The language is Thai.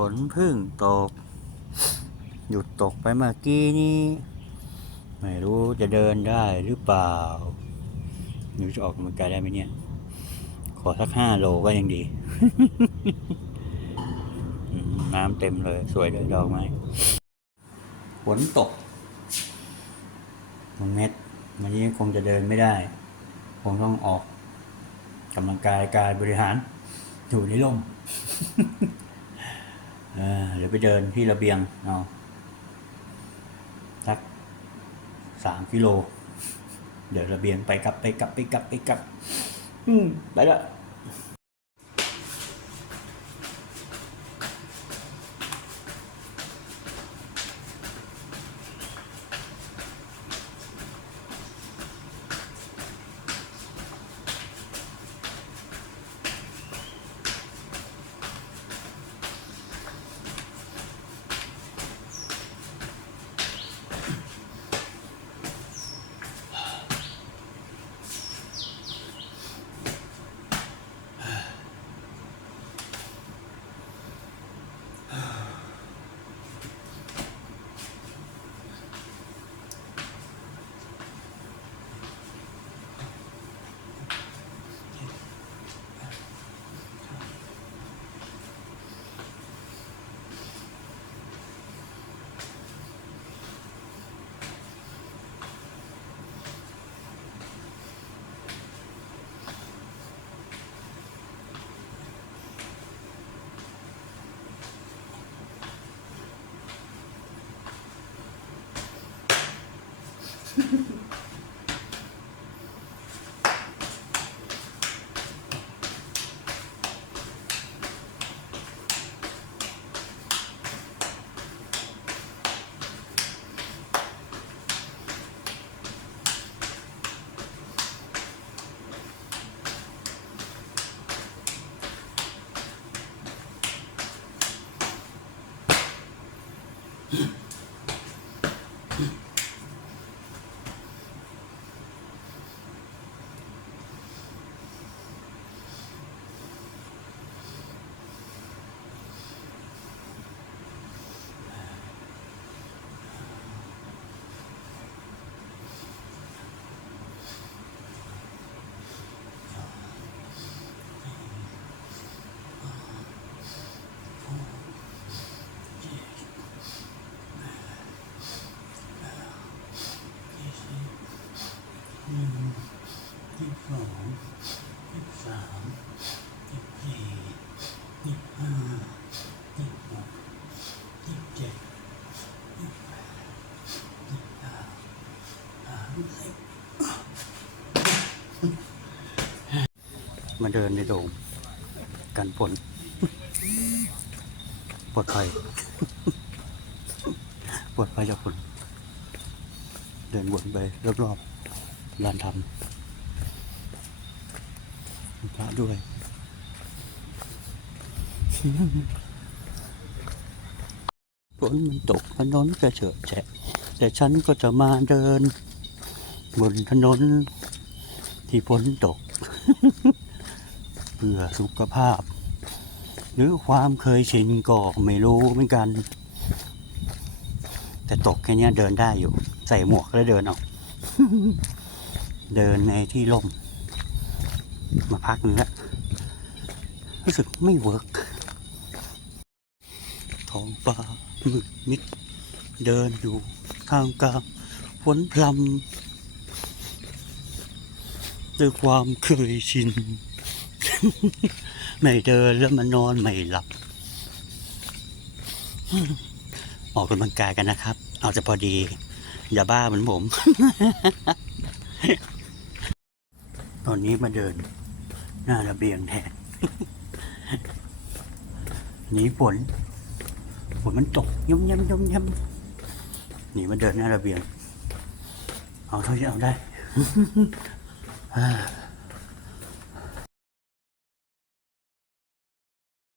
ฝนพึ่งตก หยุดตกไปเมื่อกี้นี้ ไม่รู้จะเดินได้หรือเปล่า หนูจะออกกำลังกายได้ไหมเนี่ย ขอสักห้าโลก็ยังดี น้ำเต็มเลย สวยเลยดอกไม้ฝนตกน้องเม็ดวันนี้คงจะเดินไม่ได้ คงต้องออกกำลังกายการบริหารอยู่ในร่ม เออเดี๋ยวไปเดินที่ระเบียงเอาสักสามกิโล เดี๋ยวระเบียงไปกลับไปกลับไปกลับไปกลับ อืม ไปละ ยี่สิบสองยี่สิบสามยี่สิบสี่ยี่สิบห้ายี่สิบหกยี่สิบเจ็ดยี่สิบแปดยี่สิบเก้าสา มาเดินในโดมกันฝนปลอดภัยปลอดภัยจากฝนเดินวนไปรอบๆลานธรรมพระด้วยฝนมันตกถนนกระเฉอะแฉะแต่ฉันก็จะมาเดิน บนถนนที่ฝนตก เพื่อสุขภาพ หรือความเคยชินก็ไม่รู้เหมือนกัน แต่ตกแค่นี้เดินได้อยู่ ใส่หมวกแล้วเดินเอาเดินในที่ร่ม มาพักนึงแล้วรู้สึกไม่เวิร์กท้องฟ้ามืดมิด เดินอยู่ข้างกลางฝนพรำ ด้วยความเคยชิน ไม่เดินแล้วมันนอนไม่หลับ ออกกำลังกายกันนะครับ เอาจะพอดี อย่าบ้าเหมือนผม ตอนนี้มาเดิน หน้าระเบียงแทนหนีฝนฝนมันตกย่ำย่ำย่ำย่ำหนีมาเดินหน้าระเบียง เอาเท่าที่เอาได้ อ่า